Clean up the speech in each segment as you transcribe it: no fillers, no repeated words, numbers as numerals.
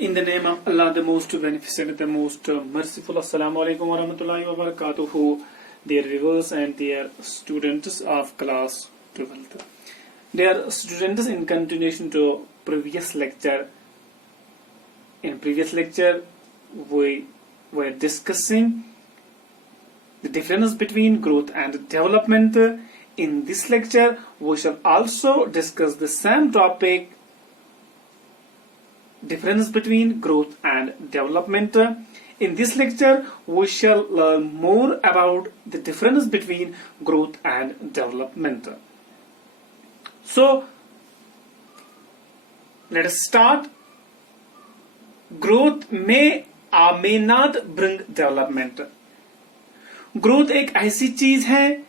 In the name of Allah, the most beneficent, the most merciful. Assalamu alaikum wa rahmatullahi wa barakatuhu, dear viewers and dear students of class 12th. Dear students, in continuation to previous lecture, in previous lecture we were discussing the difference between growth and development. In this lecture, we shall also discuss the same topic, difference between growth and development. In this lecture, we shall learn more about the difference between growth and development. So, let us start. Growth may or may not bring development. Growth एक ऐसी चीज है,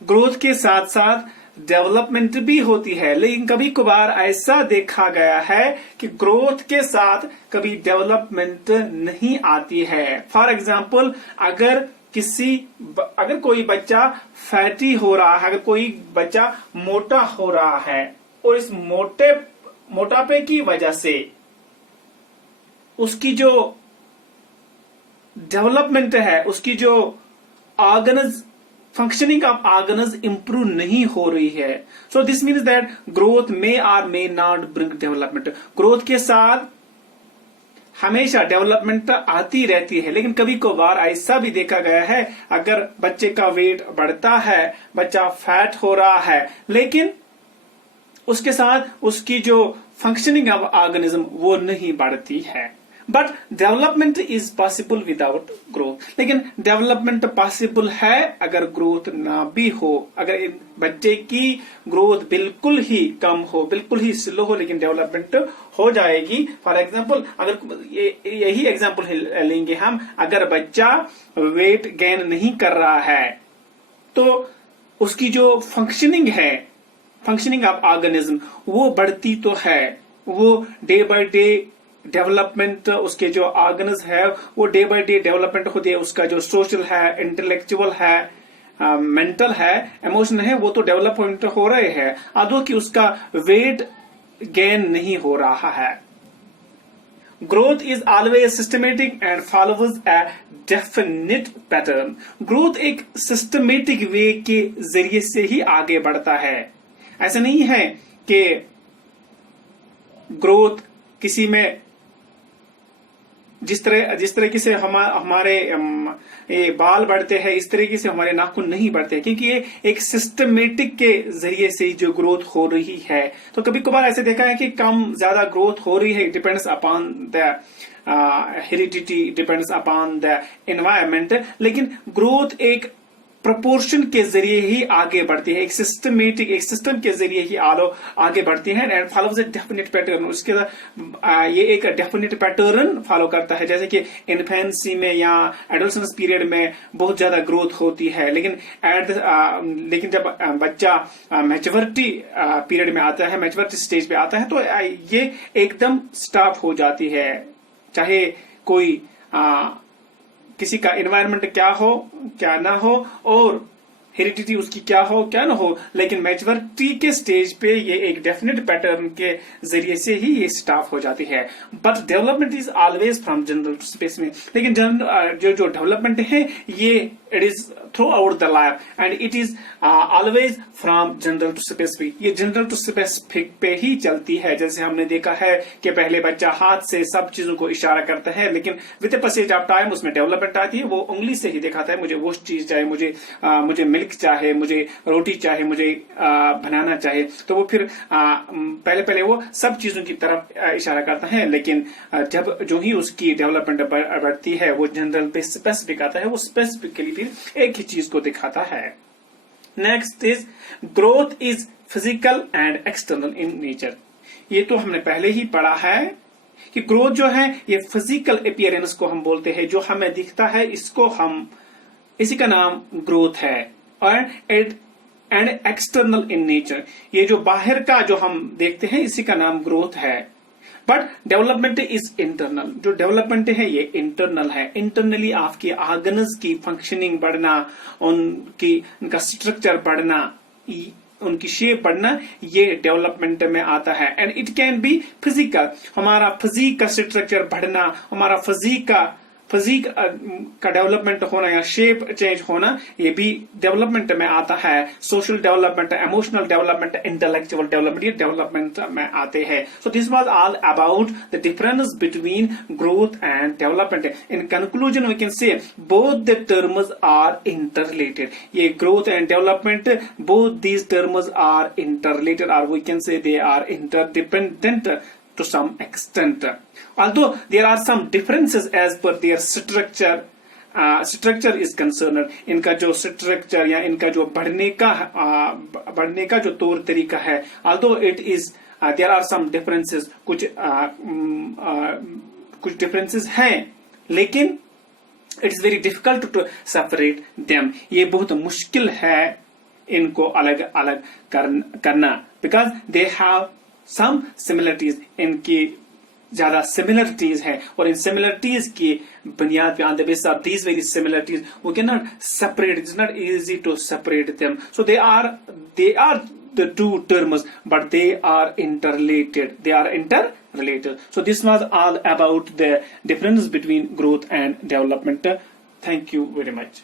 growth के साथ साथ development भी होती है, लेकिन कभी कभार ऐसा देखा गया है कि ग्रोथ के साथ कभी डेवलपमेंट नहीं आती है. फॉर एग्जाम्पल, अगर कोई बच्चा फैटी हो रहा है, अगर कोई बच्चा मोटा हो रहा है और इस मोटापे की वजह से उसकी जो डेवलपमेंट है, उसकी जो organs functioning of organs improve नहीं हो रही है. So this means that growth may or may not bring development. growth के साथ हमेशा डेवलपमेंट आती रहती है, लेकिन कभी कभार ऐसा भी देखा गया है, अगर बच्चे का वेट बढ़ता है, बच्चा फैट हो रहा है, लेकिन उसके साथ उसकी जो फंक्शनिंग ऑफ ऑर्गेनिज्म वो नहीं बढ़ती है. But development is possible without growth. लेकिन डेवलपमेंट पॉसिबल है अगर ग्रोथ ना भी हो. अगर बच्चे की ग्रोथ बिल्कुल ही कम हो, बिल्कुल ही स्लो हो, लेकिन डेवलपमेंट हो जाएगी. फॉर एग्जाम्पल, अगर यही एग्जाम्पल लेंगे हम, अगर बच्चा वेट गेन नहीं कर रहा है तो उसकी जो फंक्शनिंग है, फंक्शनिंग ऑफ ऑर्गेनिज्म वो बढ़ती तो है, वो डे बाय डे डेवलपमेंट, उसके जो ऑर्गन्स है वो डे बाय डे डेवलपमेंट होती है. उसका जो सोशल है, इंटेलेक्चुअल है, मेंटल है, इमोशनल है, वो तो डेवलपमेंट हो रहे हैं, आदो कि उसका वेट गेन नहीं हो रहा है. Growth is always systematic and followers a definite pattern. Growth एक सिस्टमेटिक वे के जरिए से ही आगे बढ़ता है. ऐसा नहीं है कि ग्रोथ किसी में जिस तरीके से हमारे ये बाल बढ़ते हैं, इस तरीके से हमारे नाखून नहीं बढ़ते, क्योंकि ये एक सिस्टमेटिक के जरिए से जो ग्रोथ हो रही है. तो कभी कभार ऐसे देखा है कि कम ज्यादा ग्रोथ हो रही है, depends upon the heredity, depends upon the environment, लेकिन ग्रोथ एक प्रोपोर्शन के जरिए ही आगे बढ़ती है, एक सिस्टमेटिक, एक सिस्टम के जरिए ही आगे बढ़ती है. And follows a definite pattern. उसके ये एक डेफिनेट पैटर्न फॉलो करता है. जैसे कि इन्फेंसी में या एडोलसेंस पीरियड में बहुत ज्यादा ग्रोथ होती है, लेकिन जब बच्चा मैच्योरिटी पीरियड में आता है, मैच्योरिटी स्टेज पे आता है, तो ये एकदम स्टॉप हो जाती है. चाहे कोई किसी का एनवायरनमेंट क्या हो क्या ना हो और हेरिडिटी उसकी क्या हो क्या ना हो, लेकिन मैच्योरिटी के स्टेज पे ये एक डेफिनेट पैटर्न के जरिए से ही ये स्टॉप हो जाती है. But development is always from general to space में. लेकिन जो डेवलपमेंट है ये it is throughout the life and it is always from general to specific. ये जनरल टू स्पेसिफिक पे ही चलती है. जैसे हमने देखा है कि पहले बच्चा हाथ से सब चीजों को इशारा करता है, लेकिन with the passage of time उसमें डेवलपमेंट आती है. वो उंगली से ही दिखाता है, मुझे वो चीज चाहिए, मुझे मिल्क चाहे, मुझे रोटी चाहे, मुझे बनाना चाहे. तो वो फिर पहले वो सब चीजों की तरफ इशारा करता है, लेकिन जब जो ही उसकी डेवलपमेंट बढ़ती है वो जनरल पे स्पेसिफिक आता है, वो स्पेसिफिकली फिर एक ही चीज को दिखाता है. Next is growth is physical and external in nature. ये तो हमने पहले ही पढ़ा है कि ग्रोथ जो है ये फिजिकल अपीयरेंस को हम बोलते हैं, जो हमें दिखता है इसी का नाम ग्रोथ है. एंड एक्सटर्नल इन नेचर, ये जो बाहर का जो हम देखते हैं इसी का नाम ग्रोथ है. But development is internal. जो डेवलपमेंट है ये इंटरनल है. इंटरनली आपके ऑर्गन्स की फंक्शनिंग बढ़ना, उनका स्ट्रक्चर बढ़ना, उनकी शेप बढ़ना, ये डेवलपमेंट में आता है। And it can be physical, हमारा फिजिक का स्ट्रक्चर बढ़ना, हमारा फिजिक का डेवलपमेंट होना या शेप चेंज होना, ये भी डेवलपमेंट में आता है। Social development, emotional development, intellectual development, ये डेवलपमेंट में आते हैं। So this was all about the difference between growth and development. In conclusion we can say both the terms are interrelated. ये growth and development, both these terms are interrelated, और we can say they are interdependent to some extent. Although there are some differences as per their structure is concerned. इनका जो structure या इनका जो बढ़ने का जो तौर तरीका है, although it is there are some differences, कुछ differences हैं, लेकिन it is very difficult to separate them. ये बहुत मुश्किल है इनको अलग अलग करना, because they have some similarities, इनकी ज्यादा सिमिलरिटीज है, और इन सिमिलरिटीज की बुनियाद पे, on the basis of these very similarities, we cannot separate, it's not easy to separate them. So they are the two terms, but they are interrelated. So this was all about the difference between growth and development. Thank you very much.